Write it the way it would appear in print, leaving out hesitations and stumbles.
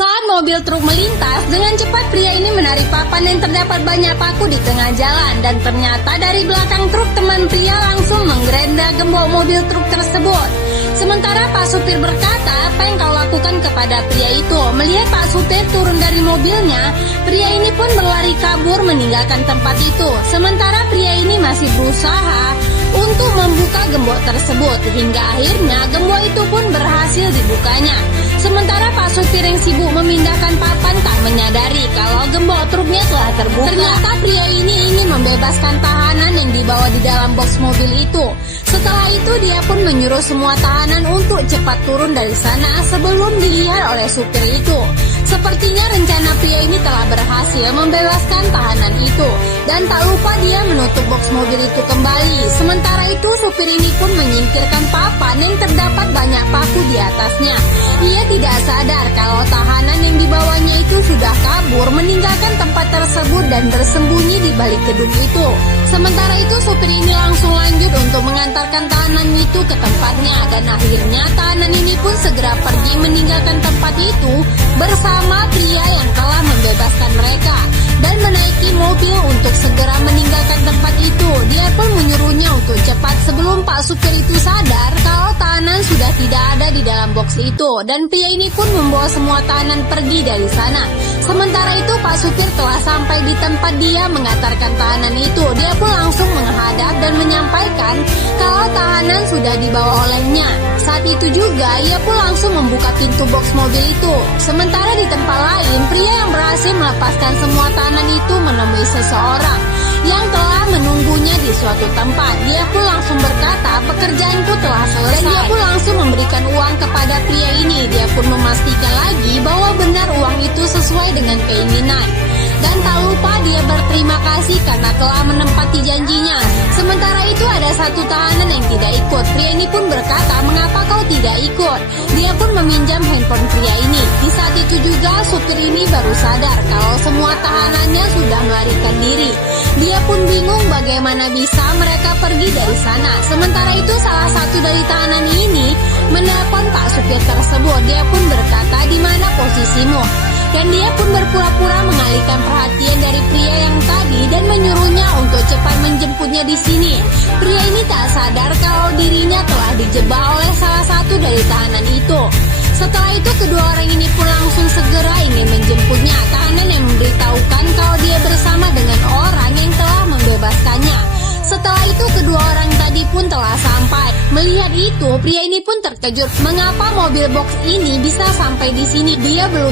Saat mobil truk melintas, dengan cepat pria ini menarik papan yang terdapat banyak paku di tengah jalan. Dan ternyata dari belakang truk teman pria langsung menggeledah gembok mobil truk tersebut. Sementara Pak Supir berkata, "Apa yang kau lakukan kepada pria itu?" Melihat Pak Supir turun dari mobilnya, pria ini pun berlari kabur meninggalkan tempat itu. Sementara pria ini masih berusaha untuk membuka gembok tersebut, hingga akhirnya gembok itu pun berhasil dibukanya. Sementara Pak Supir yang sibuk memindahkan papan tak menyadari kalau gembok truknya telah terbuka. Ternyata pria ini ingin membebaskan tahanan yang dibawa di dalam box mobil itu. Setelah itu dia pun menyuruh semua tahanan untuk cepat turun dari sana sebelum dilihat oleh supir itu. Sepertinya rencana pria ini telah berhasil membebaskan tahanan itu. Dan tak lupa dia menutup box mobil itu kembali. Sementara itu supir ini pun menyingkirkan papan yang terdapat banyak paku di atasnya. Ia tidak sadar kalau tahanan yang dibawanya itu sudah kabur meninggalkan tempat tersebut dan bersembunyi di balik gedung itu. Sementara itu supir ini langsung lanjut untuk mengantarkan tahanan itu ke tempatnya. Dan akhirnya tahanan ini pun segera pergi meninggalkan tempat itu bersama pria yang telah membebaskan mereka dan menaiki mobil untuk segera meninggalkan tempat itu. Dia pun menyuruhnya untuk cepat sebelum Pak Supir itu sadar kalau tahanan sudah tidak ada di dalam box itu. Dan pria ini pun membawa semua tahanan pergi dari sana. Sementara itu Pak Supir telah sampai di tempat dia mengantarkan tahanan itu. Dia pun langsung menghadap dan menyampaikan kalau tahanan sudah dibawa olehnya. Saat itu juga ia pun langsung membuka pintu box mobil itu. Sementara di tempat lain, pria yang berhasil melepaskan semua tahanan itu menemui seseorang yang telah menunggunya di suatu tempat. Dia pun langsung berkata, "Pekerjaanku telah selesai." Dan dia pun langsung memberikan uang kepada pria ini. Dia pun memastikan lagi bahwa benar uang itu sesuai dengan keinginan. Dan tak lupa dia berterima kasih karena telah menempati janjinya. Sementara itu ada satu tahanan yang tidak ikut. Pria ini pun berkata, "Mengapa kau tidak ikut?" Dia pun meminjam handphone pria ini. Di saat itu juga supir ini baru sadar kalau semua tahanannya sudah melarikan diri. Dia pun bingung bagaimana bisa mereka pergi dari sana. Sementara itu salah satu dari tahanan ini menelpon Pak Supir tersebut. Dia pun berkata, "Di mana posisimu?" Dan dia pun berpura-pura mengalihkan perhatian dari pria yang tadi dan menyuruhnya untuk cepat menjemputnya di sini. Pria ini tak sadar kalau dirinya telah dijebak oleh salah satu dari tahanan itu. Setelah itu kedua orang ini pun langsung segera ingin menjemputnya. Tahanan yang memberitahukan kalau dia bersama dengan orang yang telah membebaskannya. Setelah itu kedua orang tadi pun telah sampai. Melihat itu pria ini pun terkejut mengapa mobil box ini bisa sampai di sini. Dia belum